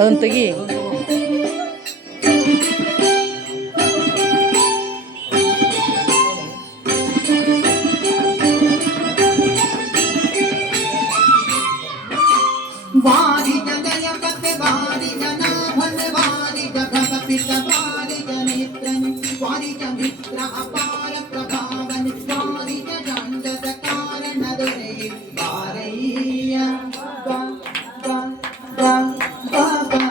ಅದೊಂದು ತೆಗಿ. ವಾರಿ ಜಯ ಪತೆ ವಾರಿ ಜನ ಭನ್ ವಾರಿ ಜಗತ ಪಿತ ವಾರಿ ಜನೇತ್ರನ್ ವಾರಿ ಜ ಮಿತ್ರ ಅಪಾರ ಪ್ರಭಾವನ್ ವಾರಿ ಜಾಂಡದ ಕಾರಣ ದೊರೆ ವಾರಯ್ಯ ಬಾ ಬಾ ಬಾ ಬಾ ಬಾ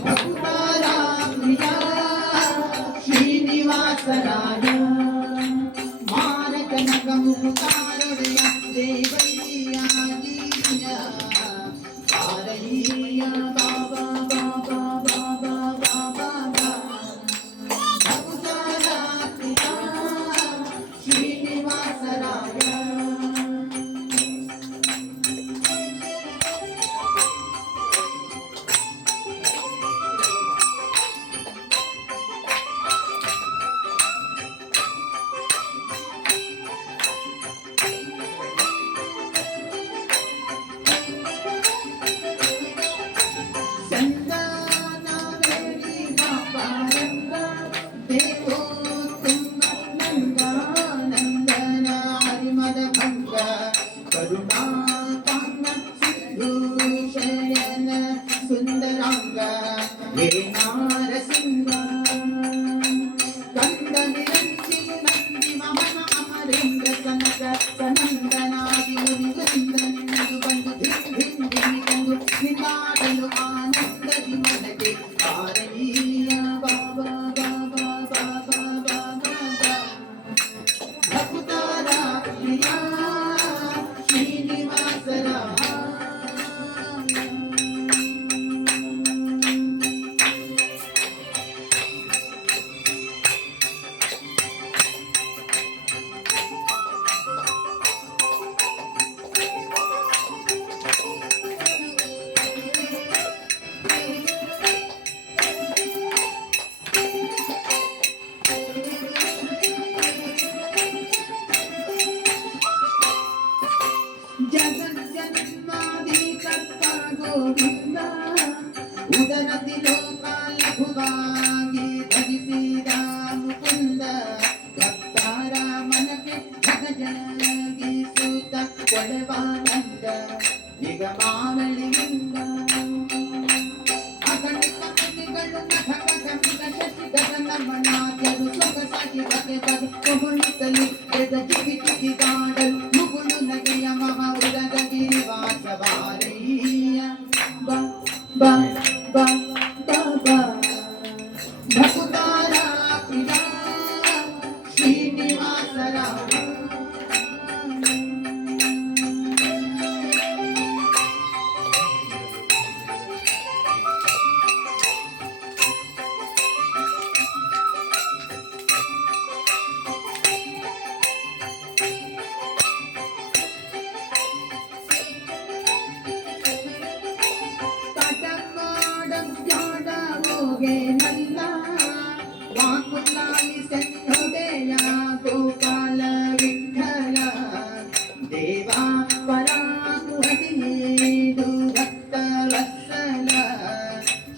ಭಕ್ತರಾಯ ಶ್ರೀನಿವಾಸರಾಯ ಮಾರಕ ನಗ ಮುಖಾರೊಡೆಯ ದೇವಯ್ಯ ಜೀಯ ವಾರಯ್ಯ ಬಾಬಾ ಬಾಬಾ ಬಾಬಾ ಬಾಬಾ ಭಕ್ತರಾಯ ಶ್ರೀನಿವಾಸರಾಯ ಸುಂದರಾಂಗ ಹೇ ನಾರಸಿಂಹ ಕಂದ ವಿರಂಚಿ ನಂದಿ ಮಮನ ಅಮರೇಂದ್ರ ಸನಕ ಸನಂದನಾದಿ ಮುನಿ ವೃಂದನೆಂದು ಬಂದು ಧಿಂ ಧಿಂ ಧಿಮಿಕೊಂಡು ನಿನ್ನಾಡಲು ಆನಂದದಿ ಮನಗೆ ವಾರಯ್ಯ ಬಾಬಾ ಬಾಬಾ ಬಾಬಾ ಬಾಬಾ ಭಕ್ತರ ಪ್ರಿಯ ಶ್ರೀನಿವಾಸರಾಯ ಜಗಜ್ಜನ್ಮಾದಿ ಕರ್ತ ಗೋವಿಂದ ಉದರದಿ ಲೋಕ ಲಘುವಾಗಿ ಧರಿಸಿದ ಮುಕುಂದ ಭಕ್ತರ ಮನಕ್ಕೆ ಜಗಜಗಿಸುತ್ತ ಕೊಡವಾನಂದ ನಿಗಮಾವಳಿಯಿಂದ ಅಗಣಿತ ಮುನಿಗಳು ನಖಕಮಿತ ಶಶಿ ಗಗನಮನಾದ್ಯರು ಸೊಗಸಾಗಿ ಬಗೆ ಬಗೆ ಕೊಗುಳಿಸಲಿ ಎದ ಜಿಗಿ ಜಿಗಿದಾಡಲು ಮುಗುಳು ನಗೆಯ ಮಮ ಉದಗ ಗಿರಿವಾಸ ವಾರಯ್ಯ ಬಾ ಬಾ ಬಾ ಬಾ ಬಾ ಭಕ್ತರ ಪ್ರಿಯ ಶ್ರೀನಿವಾಸರಾಯ ನಲ್ಲ ವಾಕುಲಾಲಿ ಸನ್ನೊಡೆಯ ಗೋಪಾಲ ವಿಠಲ ದೇವಾ ಪರಾಕುಹಟಿಯೇದು ಭಕ್ತ ವತ್ಸಲ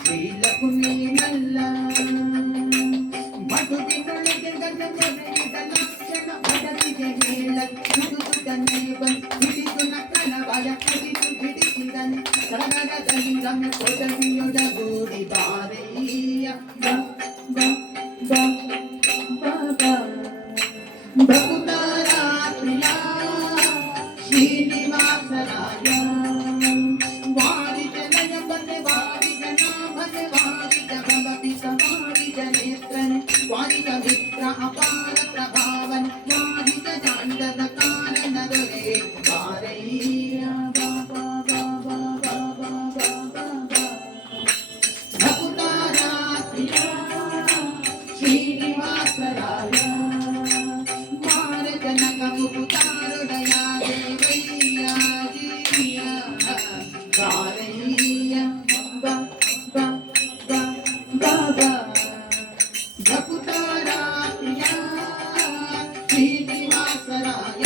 ಶ್ರೀಲಕುಮಿ ನಲ್ಲ ಮಧುವಿನೊಳಗೆ ಗಣನೆರೆದ ಲಕ್ಷಣ ಬಡವಿಗೆ ಹೇಳ ನುಡುಗುತ್ತನೆ ಬಂದು ಹಿಡಿದು ನಕ್ಕಲ ಭಯ ಹಿಡಿದು ಹಿಡಿಸಿದನೆ ಸಡಗರದಲ್ಲಿ ರಮ್ಯ ಕೊಡವಿಯೊಡಗೂಡಿ ಬಾರಯ್ಯ ಬಾ ಬಾ ಬಾ ಬಾ ಬಾ ಭಕ್ತರ ಪ್ರಿಯ ಶ್ರೀನಿವಾಸರಾಯ ವಾರಿ ಜನಯ ಬಂದೆ ವಾರಿ ಜನ ಭಜ ವಾರಿ ಜಗದ ಪಿತ ವಾರಿ ಜನೇತ್ರನ್ ವಾರಿ ಜ ಮಿತ್ರ ಅಪಾರ ಪ್ರಭಾವನ್ ವಾರಿ ಜ ಜಾಂಡದ ಕಾರಣ ದೊರೆ ವಾರಯ್ಯ ಬಾಬಾ ಬಾಬಾ ಬಾಬಾ ಬಾಬಾ ಭಕ್ತರ ಪ್ರಿಯ ಶ್ರೀನಿವಾಸರಾಯ ಮಾರಕ ನಗ ಮುಕುತಾರುಡಯ ದೇವಯ್ಯ ಜೀಯ ವಾರಯ್ಯ ಬಾ ಬಾ ಬಾ ಬಾ ಬಾ ಭಕ್ತರ ಪ್ರಿಯ ಶ್ರೀನಿವಾಸರಾಯ